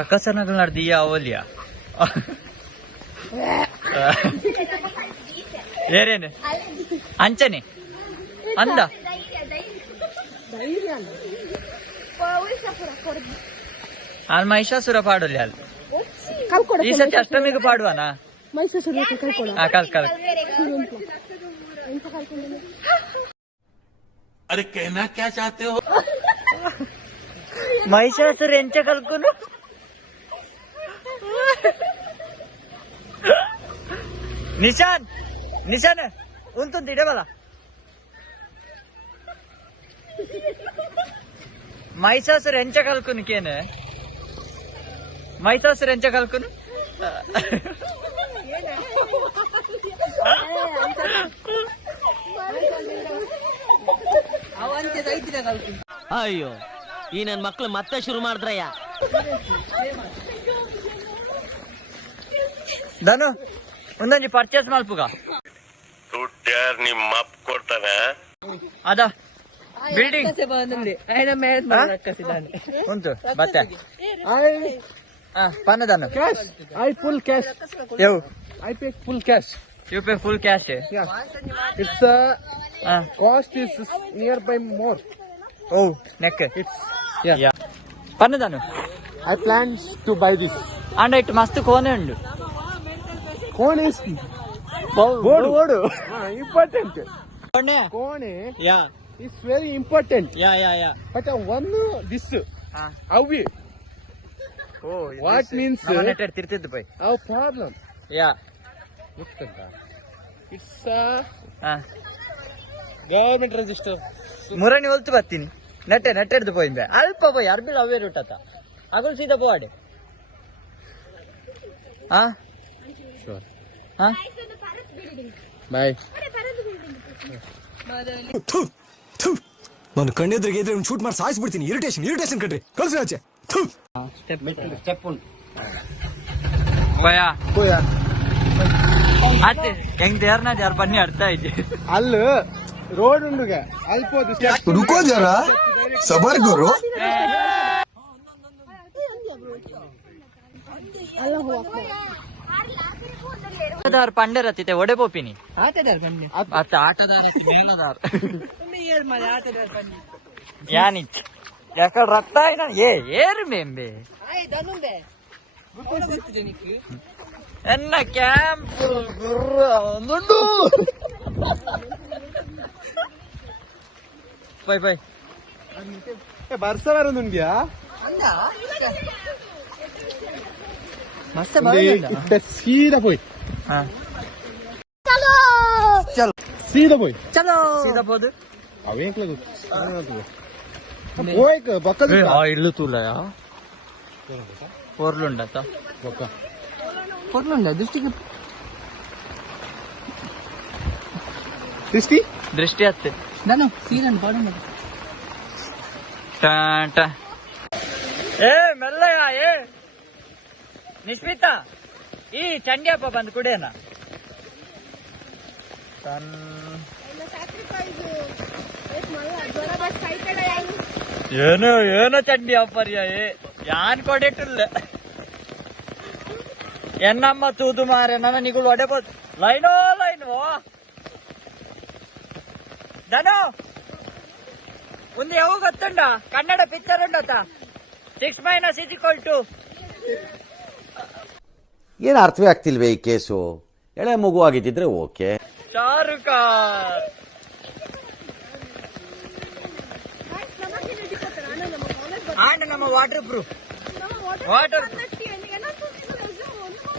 Akasanakal nardiya avaliya. Yerene. Anchane. Anda. Al Mahishasura paadoli al. ಈ ಸತಿ ಅಷ್ಟಮಿಗೆ ಪಾಡುವನಾ? अरे कहना क्या चाहते हो? महिषासुर यांच्या कल्कुनु निशान निशान उंतून तिडे मला महिषासुर यांच्या कल्कुनु केन महिषासुर यांच्या कल्कुनु ಅಯ್ಯೋ ಈ ನನ್ ಮಕ್ಳು ಮತ್ತೆ ಶುರು ಮಾಡಿದ್ರಯ್ಯ. ಧನು ಒಂದೊಂದು ಪರ್ಚೇಸ್ ಮಲ್ಪುಗ ದುಡ್ಡು ಯಾರು ನಿಮ್ಮ ಅಪ್ಪ ಕೊಡ್ತಾನೆ? ಅದ ಬಿಲ್ಡಿಂಗ್ ಉಂಟು ಮತ್ತೆ ಪನ್ನದಾನು I full cash. ಯೋ I pay full cash. You pay full cash. Yeah. It's cost is nearby more. ಓ ನೆಕ್ It's yeah. ಪನ್ನದಾನು I plan to buy this. ಅಂಡ ಇಟ್ಟು ಮಸ್ತ್ ಕೋನೆ ಉಂಡು. Cone is ಓಡು important. ಕೋಣೆ Cone yeah is very important. Yeah yeah yeah But one this how we ಓ What means, ನೆಟ್ಟೆ ತಿರ್ತಿದ್ದು ಪೈ our problem. Yeah Look at that. It's government register. ಮುರಣಿ ಹೊಲ್ತು ಬರ್ತೀನಿ ನೆಟ್ಟೆ ನೆಟ್ಟೆಡ್ದು ಪೋಯಿಂದೆ ಅಲ್ಪ ಪೋಯ್ ಅರ್ಬಿಲ್ ಅವೇ ರೂಟತ ಅಗಲ್ ಸೀದಾ ಪೋವಾಡೆ ಹಾ Sure. ಹಾ Bye. ನಾನು ಕಣ್ಣೆದ್ರಿಗೆ ಇದ್ರೆ ಶೂಟ್ ಮಾಡಿ ಸಾಯಿಸ್ಬಿಡ್ತೀನಿ. ಇರಿಟೇಷನ್ ಕಟ್ರಿ ಕಳ್ಸಿ ಆಚೆ. ಸ್ಟೆಪ್ ಉಂಟು ಪಯ Koya. ಆಚೆ ಹೆಂಗ್ ದೇರ್ನ ಜಾರ್ ಬನ್ನಿ ಅರ್ಥ ಐತಿ ಅಲ್ಲಿ ರೋಡ್ ಉಂಡುಗ ಅಲ್ಪೋದು ರುಕೋ ಜರಾ ಸಬರ್ ಕರೋ. ಆಟದಾರ್ ಪಂಡರತ್ತಿತೆ ಒಡೆ ಪೋಪಿನಿ ಅತ್ತ ಆಟದಾರ ಮೇಲದಾರ ಯಾನಿಚ್ ಯಾಕಡೆ ರಕ್ತ ಏರು ಮೇಂಬೆ ಎನ್ನ ಕ್ಯಾಂಪ್ ದುಡ್ಡು ಪೈ ಪೈ ಬರ್ಸ ಬರೋದುಂಡ್ಯಾ ಮಸ್ತ್ ಸೀದಾ പോയി ಚಲೋ ಸೀದಾ പോയി ಚಲೋ ಸೀದಾ ಹೋದು ಅವೇಂಕ್ಲ పోయి బొక్క ఇల్లు తూలయా పొర్లుండత బొక్క పొర్లుండ దృష్టికి దృష్టి దృష్టి అತ್ತೆ ನಾನು ಸೀದನ್ ಬಾಡು ಟಾಟ ಏ ಮೆಲ್ಲಯ್ಯ ಏ ನಿಸ್ಮಿತ ಈ ಚಂಡಿಯಪ್ಪ ಬಂದು ಕುಡಿಯೋಣ ಏನೋ ಏನೋ ಚಂಡಿ ಅಪ್ಪರ್ಯ ಯಾನ್ ಕೊಡಿಟ್ಟಿಲ್ಲ ಎನ್ನಮ್ಮ ತೂದು ಮಾರೆ ನನ್ನ ನಿಗುಳು ಒಡೆಬೋದು ಲೈನೋ ಧನು ಒಂದು ಯಾವ ಗೊತ್ತುಂಡ ಕನ್ನಡ ಪಿಕ್ಚರ್ ಉಂಡತ್ತ 6 - (2) ಏನು ಅರ್ಥವೇ ಆಗ್ತಿಲ್ವೇ ಈ ಕೇಸು? ಎಳೆ ಮಗು ಆಗಿದ್ದಿದ್ರೆ ಓಕೆ. ಶಾರುಖ್ ಆಂಡ್ ನಮ್ಮ ವಾಟರ್ ಪ್ರೂಫ್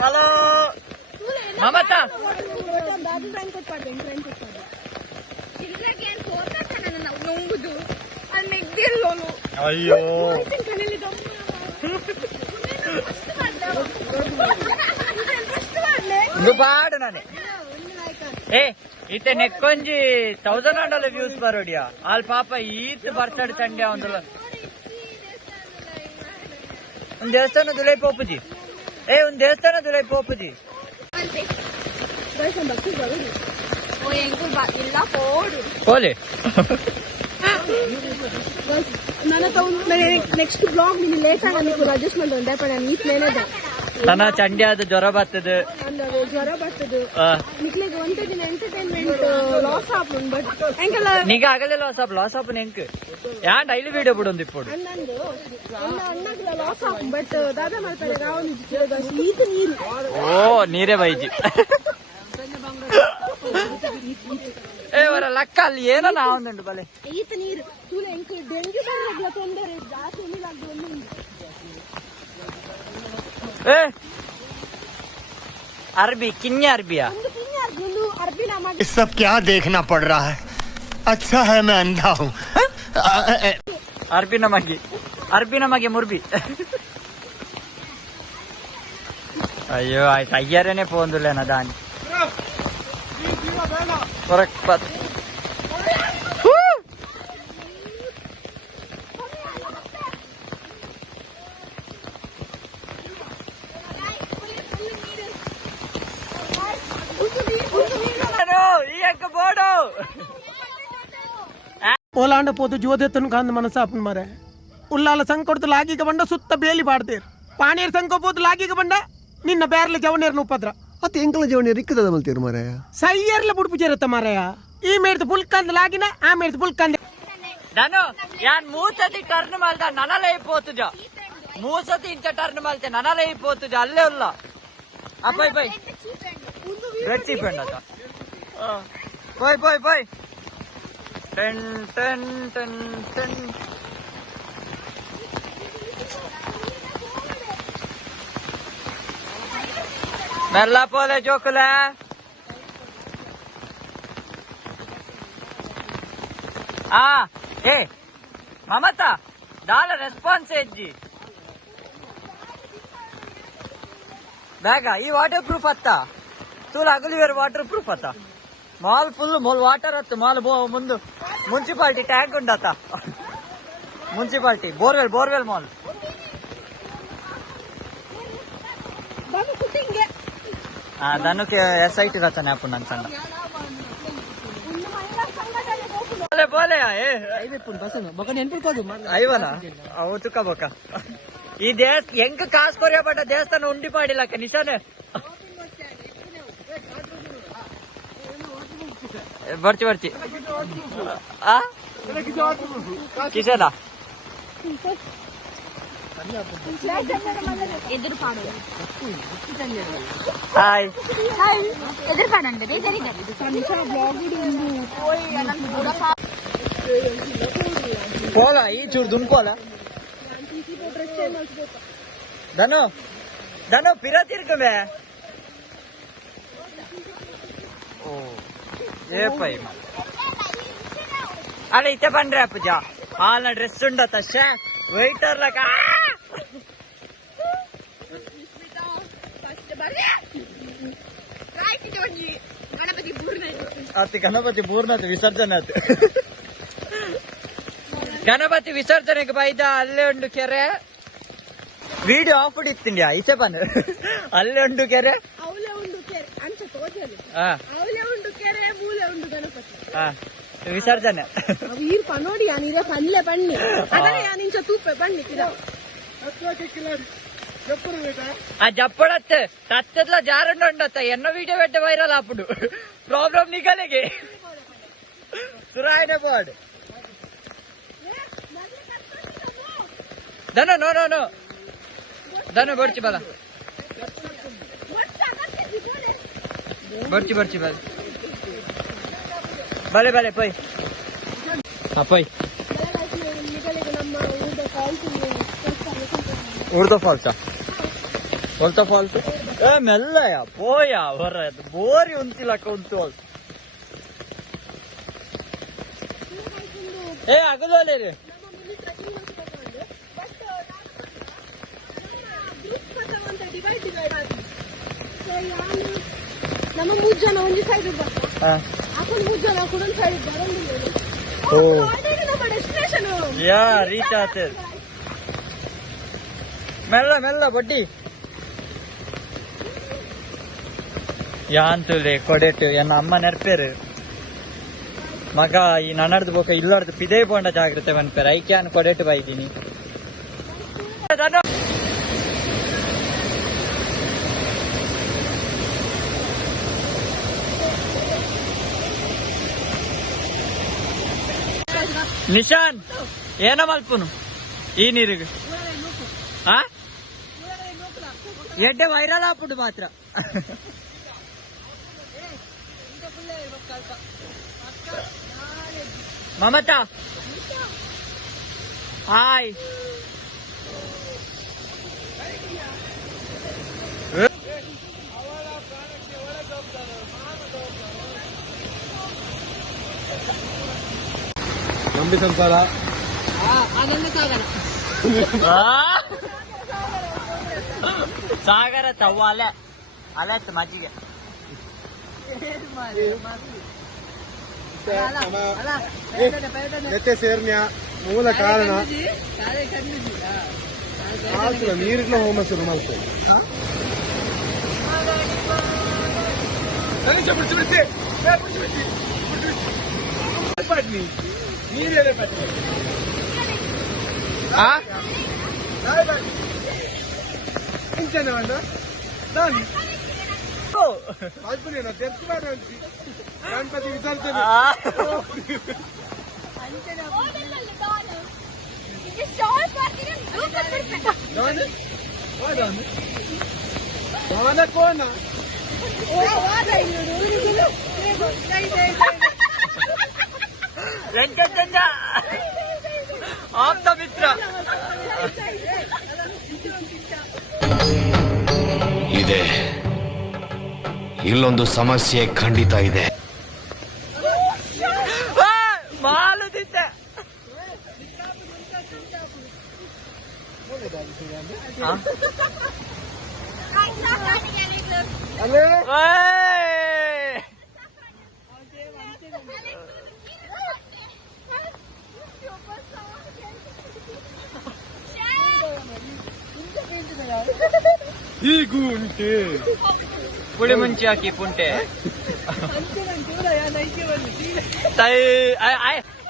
ಹಲೋ ಮಮತಾ ಅಯ್ಯೋ ಬಾಡು ನಾನೇ ಈತೆ ನೆಕ್ಕೊಂಜಿ 1000 ವ್ಯೂಸ್ ಬರೋಡಿಯಾ ಅಲ್ಲಿ ಪಾಪ ಈತ್ ಬರ್ತಡೆ ಸಂಡೆ ಒಂದು ದೇವಸ್ಥಾನ ದುಲೈ ಪೋಪುಜಿ ಒಂದು ದೇವಸ್ಥಾನ ದುಲೈ ಪೋಪುಜಿ ಕೋಲೆ ನೆಕ್ಸ್ಟ್ ಬ್ಲಾಗ್ ನಿಮಗೆ ಲೇಟ್ ಆಗ ನೀವು ಅಡ್ಜಸ್ಟ್ಮೆಂಟ್ ಒಂದೇ ಪಡ ನೀಟ್ಲೇನದ ತನ ಚಂಡಿ ಆದ ಜ್ವರ ಬರ್ತದೆ ಜ್ವರ ಬರ್ತದೆ ನಿಕ್ಲಿಗೆ ಒಂದೇ ದಿನ ಎಂಟರ್ಟೈನ್ಮೆಂಟ್ ಲಾಸ್ ಆಪುನ್ ಬಟ್ ಎಂಕಲ್ಲ ನೀಗ ಆಗಲೇ ಲಾಸ್ ಆಪನ್ ಎಂಕ್ ಯಾ ಡೈಲಿ ವಿಡಿಯೋ ಬಿಡೊಂದು ಇಪ್ಪಡು ಅಣ್ಣಂದು ಅಣ್ಣಗ್ಲ ಲಾಸ್ ಆಪುನ್ ಬಟ್ ದಾದಾ ಮಾಡ್ತಾರೆ ರಾವಣ ಈತ ನೀರು ಓ ನೀರೇ ಬೈಜಿ ಏ ವರ ಲಕ್ಕ ಅಲ್ಲಿ ಏನೋ ನಾವೊಂದುಂಟು ಬಲೆ ಈತ ನೀರು ತೂಲ ಎಂಕ ಡೆಂಗ್ಯೂ ಬರಲ್ಲ ತೊಂದರೆ ಜಾಸ್ತಿ ಏನಿಲ್ಲ ಏ अरबी किन्ने अरबिया ये सब क्या देखना पड़ रहा है अच्छा है मैं अंधा हूँ अरबी नಮಗೆ मुर्बी अय्यो आಯ್ತು ಅಯ್ಯರೇನೆ ಫೋನ್ದುಲೇನ ದಾನಿ ಹೊರಕ್ ಬತ್ ఓలాండ పోతు జ్యోతిత్తును కాంది మనసాపన్ మరే ఉల్లాల సంకొడుతు లాగిక బండ సుತ್ತ ಬೇಲಿ ಬಾಡ್ತೇರ್ ಪಾನೀರ್ ಸಂಕೋಪೋತು ಲಾಗಿಕ ಬಂಡ ನಿನ್ನ ಬೇರ್ಲ ಜವನೇರ್ನ ಉಪದ್ರ ಅತ್ ಎಂಕಲ ಜವನಿ ಇಕ್ಕದ ಮಲ್ತೀರ್ ಮಾರಾಯ ಸೈಯರ್ಲ ಬುಡ್ಪು ಜೇರತ್ತ ಮಾರಾಯ ಈ ಮೇಡ್ತು ಪುಲ್ಕಂದ್ ಲಾಗಿನ ಆ ಮೇಡ್ತು ಪುಲ್ಕಂದ್ ನಾನು ಯಾನ್ ಮೂಸತಿ ಟರ್ನ್ ಮಾಡ್ದ ನನಲೇ ಪೋತುಜ ಮೂಸತಿ ಇಂಚ ಟರ್ನ್ ಮಾಡ್ತೆ ನನಲೇ ಪೋತುಜ ಅಲ್ಲೇ ಉಲ್ಲ ಅಪ್ಪಯ್ ಬೈ ರೆಚ್ಚಿ ಪೆಂಡತ ಬೈ ಟೆನ್ ಟೆನ್ ಟೆನ್ ಟೆನ್ ಮೆಲ್ಲ ಪೋಲೆ ಜೋಕುಲ ಏ ಮಮತಾ ದಾಲ ರೆಸ್ಪಾನ್ಸ್ ಎಜ್ಜಿ ಬ್ಯಾಗ ಈ ವಾಟರ್ ಪ್ರೂಫ್ ಅತ್ತ ತೂಲ್ ಅಗಲಿ ಬೇರೆ ವಾಟರ್ ಪ್ರೂಫ್ ಅತ್ತ ಮಾಲ್ ಫುಲ್ ಮಾಲ್ ವಾಟರ್ ಅತ್ತ ಮಾಲ್ ಮುಂದು ಮುನ್ಸಿಪಾಲಿಟಿ ಟ್ಯಾಂಕ್ ಉಂಡತ್ತ ಮುನ್ಸಿಪಾಲಿಟಿ ಬೋರ್ವೆಲ್ ಮಾಲ್ ಧನುಕ್ಕೆ SIT ರತನೆ ಅಪ್ಪು ನನ್ನ ಸಂಗ ಬೋಲೆ ಐವನ ಅವು ತುಕಬೋಕ ಈ ಹೆಂಗ್ ಕಾಸು ಕೊರಿಯಪಟ್ಟ ದೇವಸ್ಥಾನ ಉಂಡಿ ಪಾಡಿಲ್ಲಕ್ಕ ನಿಶಾನೆ ಬರ್ಚಿ ಕಿಶನ ಹಾಯ್ పోల ఈ చూడు దున్కోలా ధను పిర తిరుకుమే ఓ ఏ పై అలా ఇతే పండ్రే అప్పుజా వాళ్ళ డ్రెస్ ఉండత వెయిటర్ లక ಗಣಪತಿ ಪೂರ್ಣತೆ ವಿಸರ್ಜನೆ ಆಯ್ತು ಗಣಪತಿ ವಿಸರ್ಜನೆಗೆ ಬೈದ ಅಲ್ಲೇ ಉಂಡು ಕೆರೆ ವಿಡಿಯೋ ಆಫ್ ಇತ್ತಿಂಡ್ಯಾ ಈಚೆ ಬಂದು ಅಲ್ಲೇ ಉಂಡು ಕೆರೆ ವಿಸರ್ಜನೆ ನೋಡಿ ಪಲ್ಲೆ ಬನ್ನಿ ತೂಪೆ ಬನ್ನಿ ఆ జప్పడత్తే టచ్లా జారండి ఉండత్త ఎన్న వీడియో పెట్టే వైరల్ అప్పుడు ప్రాబ్లం నిగలిగి సురాయన పోడు ధను నో ధను బొర్చి బల బొర్చి బల బలే పోయి పోయి ಉರ್ದ ಫಾಲ್ಸ್ ಏ ಮೆಲ್ಲಯ ಪೋಯ ಹೊರ ಬೋರಿ ಉಂತಿಲಕ್ಕ ಉಂಟು ಏ ಅಗಲೋಲೆ ರೀ ನಮ್ಮ 3 ಜನ ಒಂದು ಸೈಡ್ ಬರ್ತಾರೆ ಅಪ್ಪನ 3 ಜನ ಕೂಡ ಒಂದು ಸೈಡ್ ಬರೋದಿಲ್ಲ ಓ ನಮ್ಮ ಡೆಸ್ಟಿನೇಷನ್ ಯಾ ರೀಚ್ ಆತೆ ಮೆಲ್ಲ ಬಡ್ಡಿ ಯಾಂತುಲೆ ಕೊಡೆಟು ಎನ್ನ ಅಮ್ಮ ನೆರ್ಪೇರು ಮಗ ಈ ನನ್ನಡ್ದು ಬೋಕ ಇಲ್ಲಡ್ದು ಪಿದೇ ಪೋಂಡ ಜಾಗ್ರತೆ ಮನ್ಪೇರ ಐಕ್ಯಾನ್ ಕೊಡೆಟ್ಟು ಬೈದಿನಿ ನಿಶಾನ್ ಏನ ಮಲ್ಪುನು ಈ ನೀರಿಗೆ ಎಡ್ಡೆ ವೈರಲ್ ಆಪುಡು ಮಾತ್ರ ಮಮತಾ ಹಾಯ್ ನಂಬಿ ಸಂಸಾರ ಸಾಗರ ತವ್ವ ಅಲೆ ಮಜ್ಜಿಗೆ ವ್ಯತ್ಯಾಸ ಸೇರ್ನ್ಯ ಮೂಲ ಕಾರಣ ನೀರಿನ ಹೋಮ ಶುರು ಮಾಡ್ತೇವೆ ಗಣಪತಿ ವಿಸರ್ಜನೆ ಕೋನ ವೆಂಕಟಂಜ ಆಪ್ತ ಮಿತ್ರ ಇದೆ ಇಲ್ಲೊಂದು ಸಮಸ್ಯೆ ಖಂಡಿತ ಇದೆ. ಮಾಲುದಿದ್ದೆ ಈಗ ಉಂಟೆ ಪುಳಿ ಮುಂಚೆ ಹಾಕಿ ಪುಂಟೆ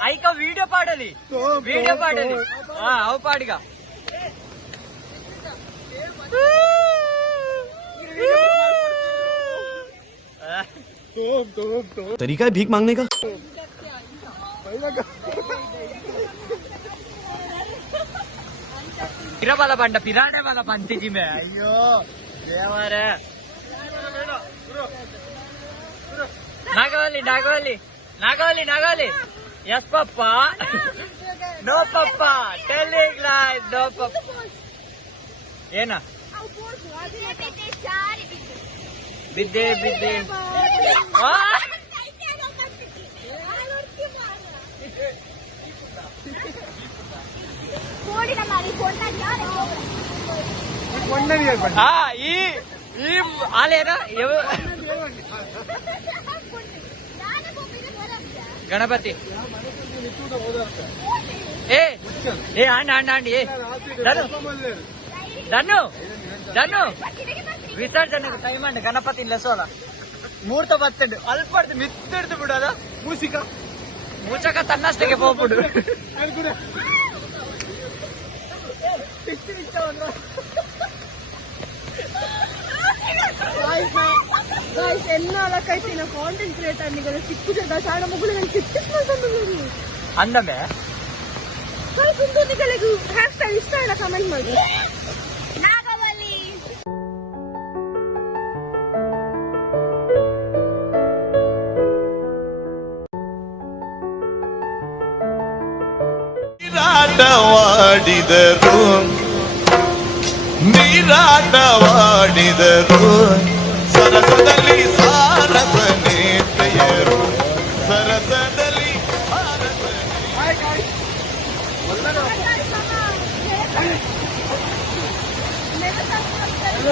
ಐಕ ವಿಡಿಯೋ ಪಾಡಲಿ ಅವು ಪಾಡಿಗ तरीका है भीख मांगने का. पिराबाला बंड पिराने वाला पंथी जी में अयो देवरे नागवली नागवली नागवली नागवली यस पप्पा नो पप्पा टेलिंग लाइफ नो पप्पा ಏನ ಬಿದ್ದೆ ಬಿದ್ದೆ ಈ ಆಲೇನ ಗಣಪತಿ ಏ ಆಂಡ್ ಆಂಡ್ ಆಂಡ್ ಏ ಧನು ಧನು ವಿಸರ್ಜನೆ ಟೈಮ್ ಅಂಡ್ ಗಣಪತಿ ಲೆಸೋಲ ಮೂರ್ತ ಬತ್ತಂಡು ಅಲ್ಪ ಮಿತ್ತಿಡ್ದು ಬಿಡೋದ ಮೂಚಕ ತನ್ನಷ್ಟಕ್ಕೆ ಹೋಗ್ಬಿಡು ఎన్నాళ్ళకైతే నా కాంటెంట్ క్రియేటర్ ని కదా చిక్కు చేద్దా చాలా ముగ్గులు నేను చిక్కిస్తున్నాను అందమే ಕಲಿಗೂ ಹ್ಯಾಶ್ ಟ್ಯಾಗ್ ಇಷ್ಟ ಇಲ್ಲ ಕಮೆಂಟ್ ಮಾಡಿ ನಾಗವಲ್ಲಿ ನೀರಾಟವಾಡಿದರು ಸರಸದಲ್ಲಿ ಸಾರಸನೇತೆಯರು ಸರಸದಲ್ಲಿ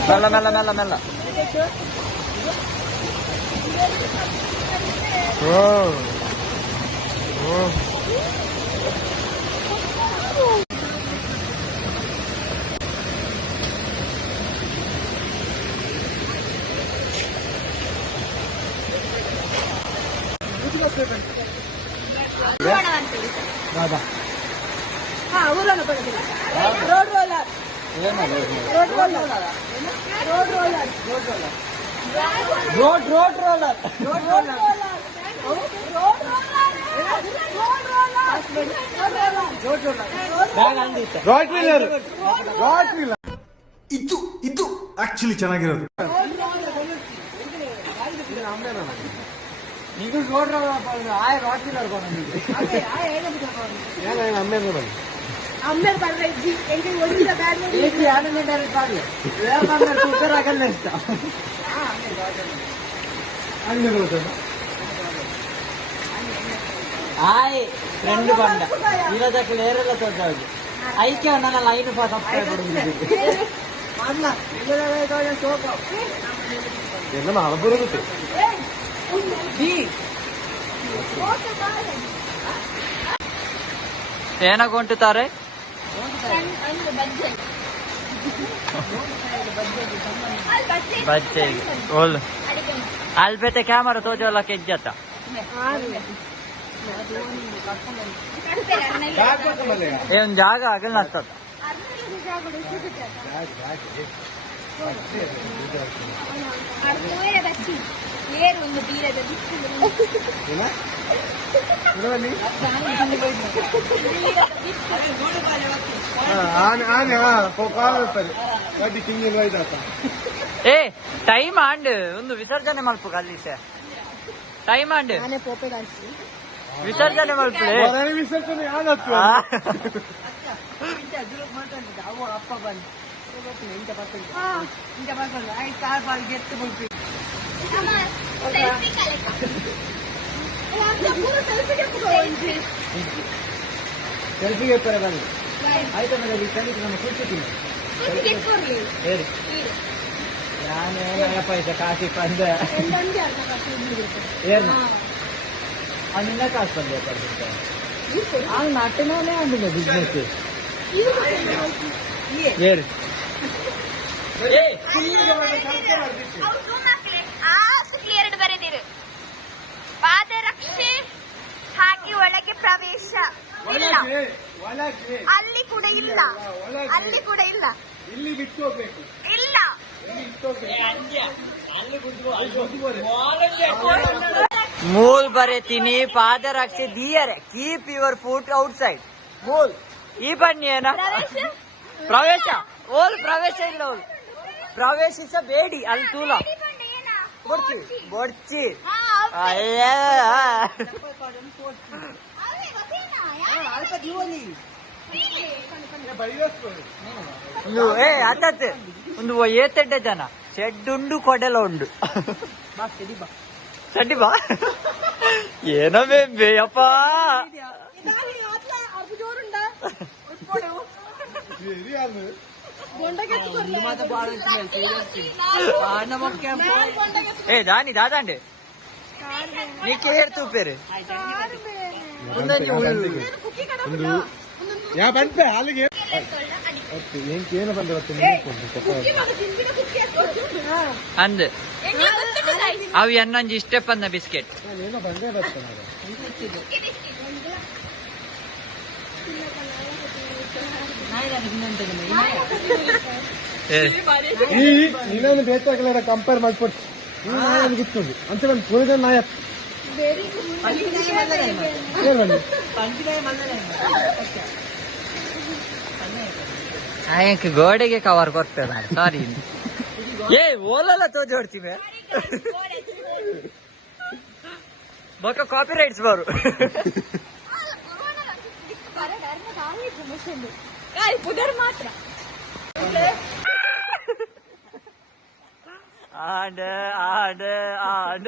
ಮೆಲ್ಲ ಮೆಲ್ಲ ಮೆಲ್ಲ ಮೆಲ್ಲ ಹಾ ಊರನ್ನು ಬರೋದಿಲ್ಲ road roller road roller road roller road road roller rottweiler rottweiler ಇದು ಆಕ್ಚುಲಿ ಚೆನ್ನಾಗಿರೋದು. ನೀವು ರೋಡ್ ಆಯ್ ರಾಟ್ ವೀಲರ್ ಅಮ್ಮೇರ್ ಬರ್ರೆ ಎಂಗೆ ಒಳ್ಳೆ ಬ್ಯಾಡ್ ನೋಡಿ ಸೂಪರ್ ಆಗಲ್ಲ ಇಷ್ಟ ಹಾಯ್ ಫ್ರೆಂಡ್ ಬಂದ ಇರೋದಕ್ಕೆ ಬೇರೆಲ್ಲ ತೋಟವಾಗಿ ಐಕೆ ನನ್ನ ಲೈನ್ ಸಬ್ಸ್ಕ್ರೈಬ್ ಎಲ್ಲ ಹಳಬರುತ್ತೆ ಏನಾಗೊಂಟುತ್ತಾರೆ ಬಜ್ಜೆಗೆ ಓಲ್ ಅಲ್ಲಿ ಬೇತೆ ಕ್ಯಾಮರಾ ತೋಜಲ್ಲ ಕೆಜ್ಜತ್ತ ಏನ್ ಜಾಗ ಆಗಲ್ಲ ಆಗ್ತದ ಒಂದು ಬೀರದ ಆನೆ ಕಾಲುತ್ತಾರೆ ಗಡ್ಡಿ ತಿಂಗಳು ಆಯ್ತಾತ ಏ ಟೈಮ್ ಆಂಡ್ ಒಂದು ವಿಸರ್ಜನೆ ಮಲ್ಪು ಅಲ್ಲಿ ಟೈಮ್ ಆಂಡ್ ವಿಸರ್ಜನೆ ಮಲ್ಪು ವಿಸರ್ಜನೆ ಯಾವತ್ತು ಅಪ್ಪ ಬಂದು ಸೆಲ್ಫಿಗೆ ಪರ ಬನ್ನಿ ಆಯ್ತು ನಮ್ಮ ಕೂರ್ತಿದ್ದೀನಿ ನಾನೇನಪ್ಪ ಇದೆ ಕಾಶಿ ಬಂದ ಏರ್ನ ಅನ್ನ ಕಾಸು ಬಂದ ಅವ್ನು ನಾಟಿನೇ ಅಂದಿಲ್ಲ ಬಿಸ್ನೆಸ್ ಏರು ಎರಡು ಬರೆದಿರು ಪಾದರಕ್ಷೆ ಹಾಕಿ ಒಳಗೆ ಪ್ರವೇಶ ಇಲ್ಲ ಅಲ್ಲಿ ಕೂಡ ಇಲ್ಲ ಅಲ್ಲಿ ಕೂಡ ಇಲ್ಲ ಇಲ್ಲಿ ಬಿಟ್ಟು ಹೋಗ್ಬೇಕು ಇಲ್ಲ ಮೂಲ್ ಬರೆತೀನಿ ಪಾದರಕ್ಷೆ ದಿಯರೆ keep your foot outside ಮೂಲ್ ಈ ಬನ್ನಿ ಏನ ಪ್ರವೇಶ ಓಲ್ ಪ್ರವೇಶ ಇಲ್ಲ ಓಲ್ ಪ್ರವೇಶಿಸಬೇಡಿ ಅಲ್ಲಿ ತೂಲ ಬೊಡ್ಚಿ ಬೊಡ್ಚಿ ಏ ಅತ್ತ ಒಂದು ಏತೆಡ್ಡೆ ಜನ ಶೆಡ್ ಉಂಡು ಕೊಡೆಲ ಉಂಡು ಚಡ್ಡಿ ಬಾ ಏನೋ ಬೇಯಪ್ಪ ఏ దాని దాదండి నీకే ఏడుతూ పేరు ಯಾ ಬಂತೆ ಹಾಲಿಗೆ ಏನು ಬಂದಿರುತ್ತೆ ಅಂದ್ ಅವು ಎನ್ನೊಂದು ಇಷ್ಟೇ ಬಂದ ಬಿಸ್ಕೆಟ್ ಏನೋ ಬಂದೇ ಬರ್ತದೆ ನೀನೊಂದು ಬೇಕಾಗಲ್ಲ ಕಂಪೇರ್ ಮಾಡ್ಕೊಟ್ಟು ಗೊತ್ತುಂಟು ಅಂತ ಒಂದು ಪುಳಿದ ನಾಯ ಆಯಕ್ಕೆ ಗೋಡೆಗೆ ಕವರ್ ಕೊಡ್ತೇವೆ ಸಾರಿ ಏ ಓಲಲ್ಲ ತೋಜೋಡ್ತೀವಿ ಬೊಕ್ಕ ಕಾಪಿ ರೈಟ್ಸ್ ಬರು ಮಾತ್ರ ಆಡ ಆಡ ಆಡ